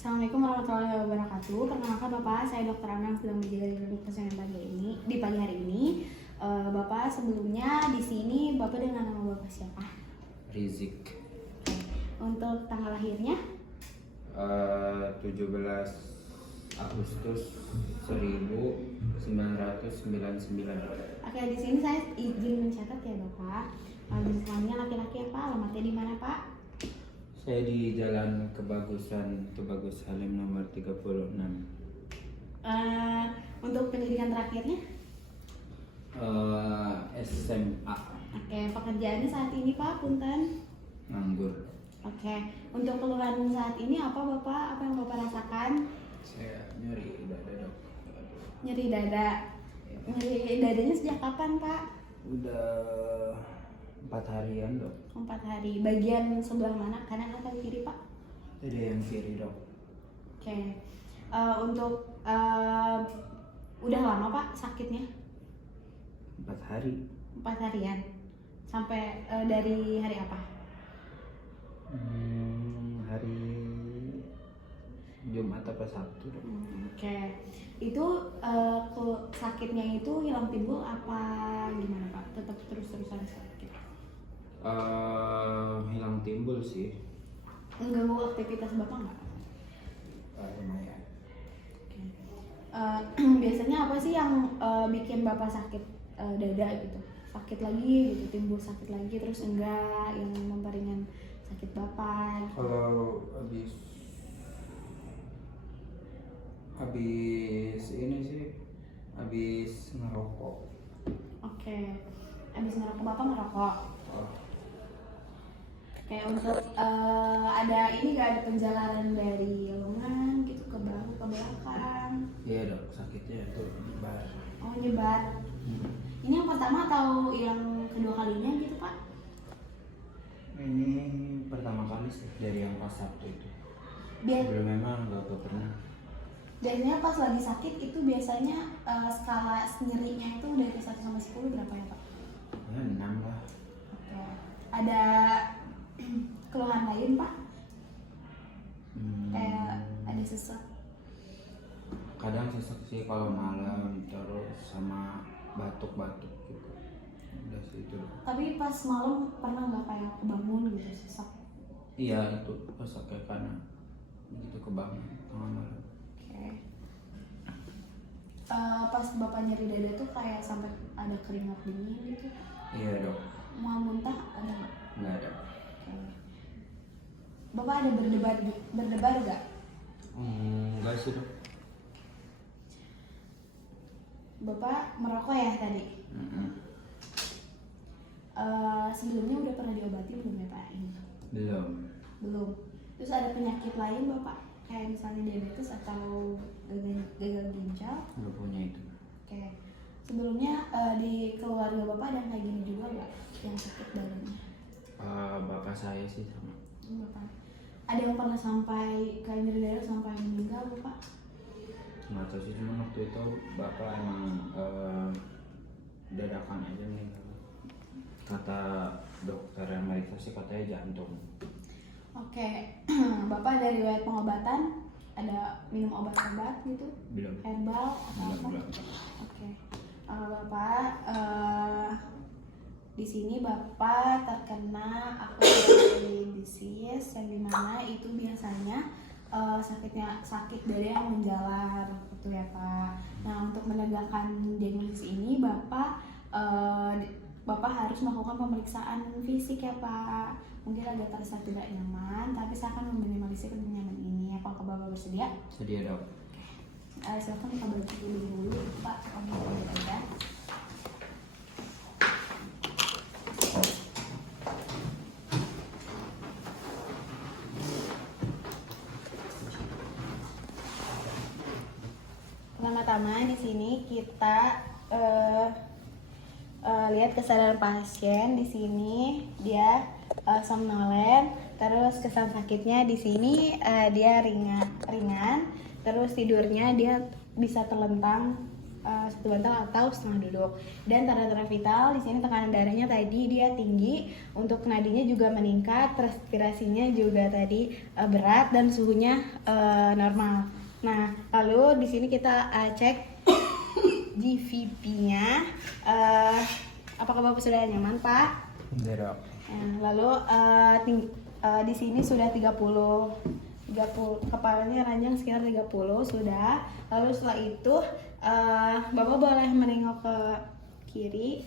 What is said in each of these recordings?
Assalamualaikum warahmatullahi wabarakatuh. Perkenalkan Bapak, saya Dr. Ana yang sedang menjaga di klinik kesehatan pagi hari ini. Bapak sebelumnya di sini Bapak dengan nama Bapak siapa? Rizik. Untuk tanggal lahirnya? 17 Agustus 1999. Oke, di sini saya izin mencatat ya Bapak. Jenis kelaminnya laki-laki ya Pak? Alamatnya di mana Pak? Saya di Jalan Kebagus Halim nomor 36. Untuk pendidikan terakhirnya? SMA. Oke, pekerjaannya saat ini Pak, punten? Nganggur. Oke, untuk keluhan saat ini apa Bapak? Apa yang Bapak rasakan? Saya nyeri dada, Dok. Nyeri dada. Nyeri dadanya sejak kapan Pak? Udah 4 harian, Dok. 4 hari. Bagian sebelah mana? Kanan atau kiri Pak? Jadi yang kiri, Dok. Oke. Untuk udah lama Pak sakitnya? 4 hari. 4 harian. Sampai dari hari apa? Hari Jumat apa Sabtu, Dok. Oke. Itu sakitnya itu hilang timbul apa gimana Pak? Tetap terus-terusan sakit? Hilang timbul sih. Mengganggu aktivitas Bapak nggak? Lumayan. Oke. Biasanya apa sih yang bikin Bapak sakit dada gitu? Sakit lagi gitu, timbul sakit lagi terus enggak, yang memperingan sakit Bapak gitu. Kalau habis ini sih, habis ngerokok. Oke. Habis ngerokok Bapak ngerokok. Oke, untuk ada ini nggak, ada penjalanan dari lengan gitu ke bahu ke belakang? Iya Dok, sakitnya itu nyebar. Oh, nyebar. Ini yang pertama atau yang kedua kalinya gitu Pak? Ini pertama kali sih dari yang pas Sabtu itu. Biar Memang nggak pernah. biasanya pas lagi sakit itu biasanya skala nyerinya itu dari 1 sampai 10 berapa ya Pak? Ya 6 lah. Oke. Ada keluhan lain Pak? Kayak ada sesak? Kadang sesak sih kalau malam, terus sama batuk-batuk gitu. Udah sih itu. Tapi pas malam pernah nggak kayak kebangun gitu sesak? Iya itu pas kayak karena begitu kebangun tengah malam. Oke. Pas Bapak nyeri dada tuh kayak sampai ada keringat dingin gitu? Iya Dok. Mau muntah ada nggak? Nggak ada. Oke. Bapak ada berdebar nggak? Enggak sih Dok. Bapak merokok ya tadi? Sebelumnya udah pernah diobati belum ya Pak? Belum. Terus ada penyakit lain Bapak? Kayak misalnya diabetes atau gagal ginjal? Nggak punya itu. Oke. Sebelumnya di keluarga Bapak ada yang kayak gini juga nggak? Yang sakit dadanya? Bapak saya sih sama. Bapak. Ada yang pernah sampai kayak nyeri dada sampai meninggal Bapak? Nggak tahu sih, cuma waktu itu bapak emang dadakan aja meninggal. Kata dokter yang meriksa sih katanya jantung. Oke. Bapak ada riwayat pengobatan? Ada minum obat-obat gitu? Belum. Herbal atau apa? Belum. Oke. Bapak di sini Bapak terkena acquired disease yang dimana itu biasanya sakit dada yang menjalar gitu ya Pak. Nah, untuk menegakkan diagnosis ini Bapak harus melakukan pemeriksaan fisik ya Pak. Mungkin agak terasa tidak nyaman, tapi saya akan meminimalisir kenyaman ini. Apakah Bapak bersedia? Sedia Dok. Silakan kita balik dulu Pak. Pertama-tama di sini kita lihat kesadaran pasien. Di sini dia somnolen, terus kesan sakitnya di sini dia ringan, terus tidurnya dia bisa terlentang satu bantal atau setengah duduk. Dan tanda-tanda vital di sini tekanan darahnya tadi dia tinggi, untuk nadinya juga meningkat, respirasinya juga tadi berat dan suhunya normal. Nah, lalu di sini kita cek GVP-nya. Apakah Bapak sudah nyaman, Pak? Iya, Dok. Lalu di sini sudah 30, kepalanya ranjang sekitar 30 sudah. Lalu setelah itu Bapak boleh menengok ke kiri.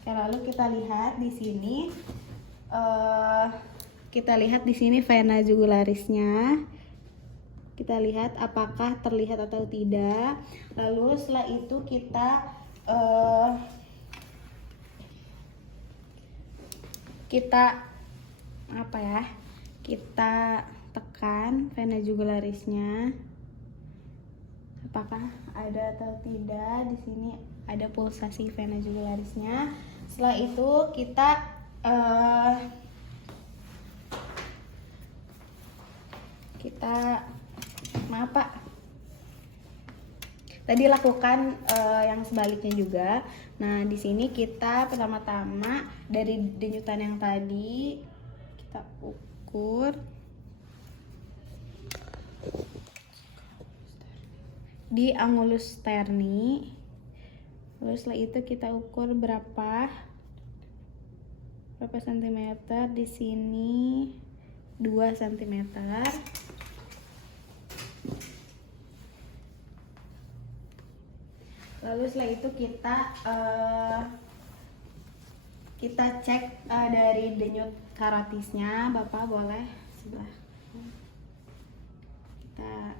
Oke, lalu kita lihat di sini vena jugularisnya. Kita lihat apakah terlihat atau tidak. Lalu setelah itu kita tekan vena jugularisnya, apakah ada atau tidak. Di sini ada pulsasi vena jugularisnya. Setelah itu kita maaf Pak, tadi lakukan yang sebaliknya juga. Nah, di sini kita pertama-tama dari denyutan yang tadi kita ukur di angulus sterni. Lalu setelah itu kita ukur berapa sentimeter. Di sini 2 cm. Lalu setelah itu kita cek dari denyut karotisnya. Bapak boleh sebelah kita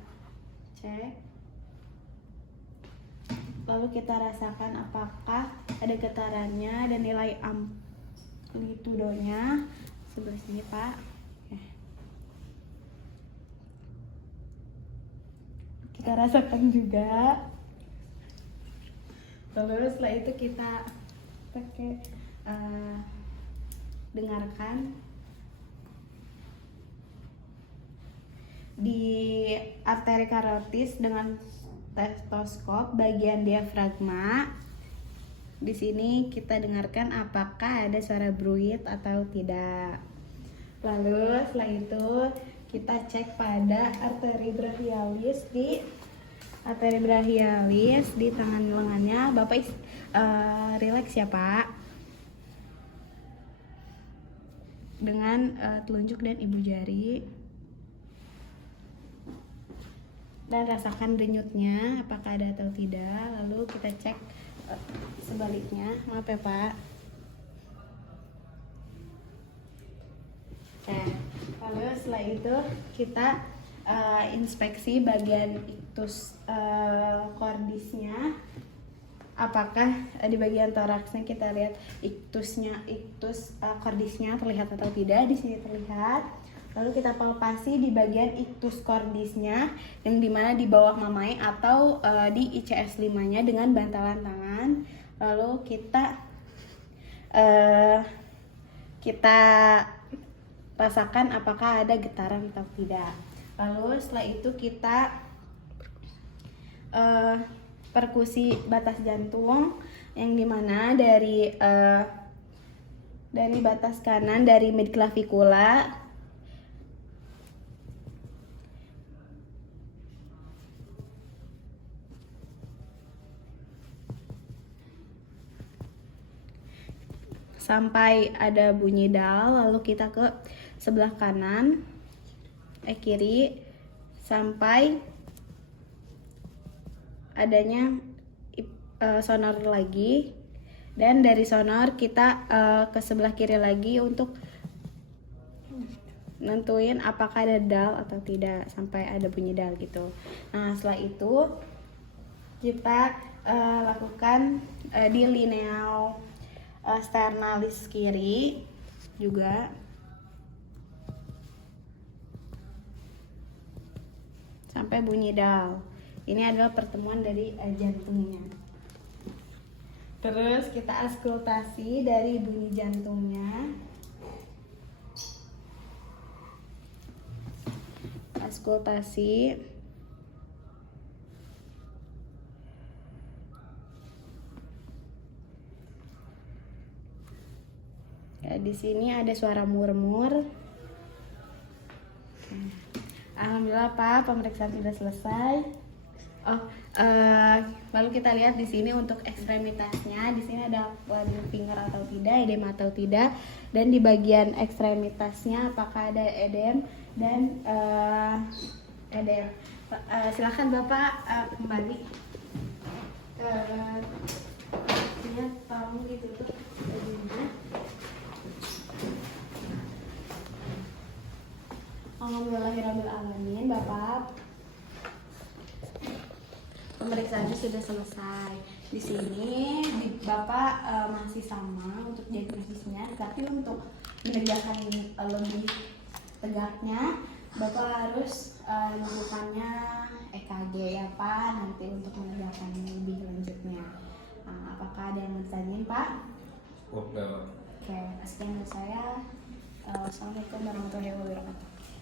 cek, lalu kita rasakan apakah ada getarannya dan nilai amplitudonya. Sebelah sini Pak. Kita rasakan juga. Lalu setelah itu kita pakai dengarkan di arteri karotis dengan stetoskop bagian diafragma. Di sini kita dengarkan apakah ada suara bruit atau tidak. Lalu setelah itu kita cek pada arteri brachialis di tangan lengannya. Bapak rileks ya Pak, dengan telunjuk dan ibu jari, dan rasakan denyutnya apakah ada atau tidak. Lalu kita cek sebaliknya. Maaf ya Pak. Lalu setelah itu kita inspeksi bagian iktus cordisnya. Apakah di bagian toraksnya kita lihat iktus cordisnya terlihat atau tidak. Di sini terlihat. Lalu kita palpasi di bagian iktus cordisnya yang dimana di bawah mamai atau di ICS 5-nya dengan bantalan tangan. Lalu kita rasakan apakah ada getaran atau tidak. Lalu setelah itu kita perkusi batas jantung yang dimana dari batas kanan dari midclavikula sampai ada bunyi dal. Lalu kita ke sebelah kiri sampai adanya sonor lagi, dan dari sonor kita ke sebelah kiri lagi untuk nentuin apakah ada dal atau tidak sampai ada bunyi dal gitu. Nah, setelah itu kita lakukan di lineal sternalis kiri juga sampai bunyi dal. Ini adalah pertemuan dari jantungnya. Terus kita auskultasi dari bunyi jantungnya. Auskultasi. di sini ada suara murmur. Alhamdulillah Pak, pemeriksaan sudah selesai. Lalu kita lihat di sini untuk ekstremitasnya. Di sini ada waddle finger atau tidak, edem atau tidak, dan di bagian ekstremitasnya apakah ada edem dan edem. Silakan Bapak kembali ke lihat, tolong ditutup bajunya. Alhamdulillahirrahmanirrahim Bapak, pemeriksaannya sudah selesai. Di sini Bapak masih sama untuk diagnosisnya, tapi untuk menegakkan lebih tegaknya Bapak harus melakukannya EKG ya Pak, nanti untuk menegakkan lebih lanjutnya. Apakah ada yang mau ditanyain Pak? Oke. Oke, sekian dari saya. Assalamualaikum warahmatullahi wabarakatuh.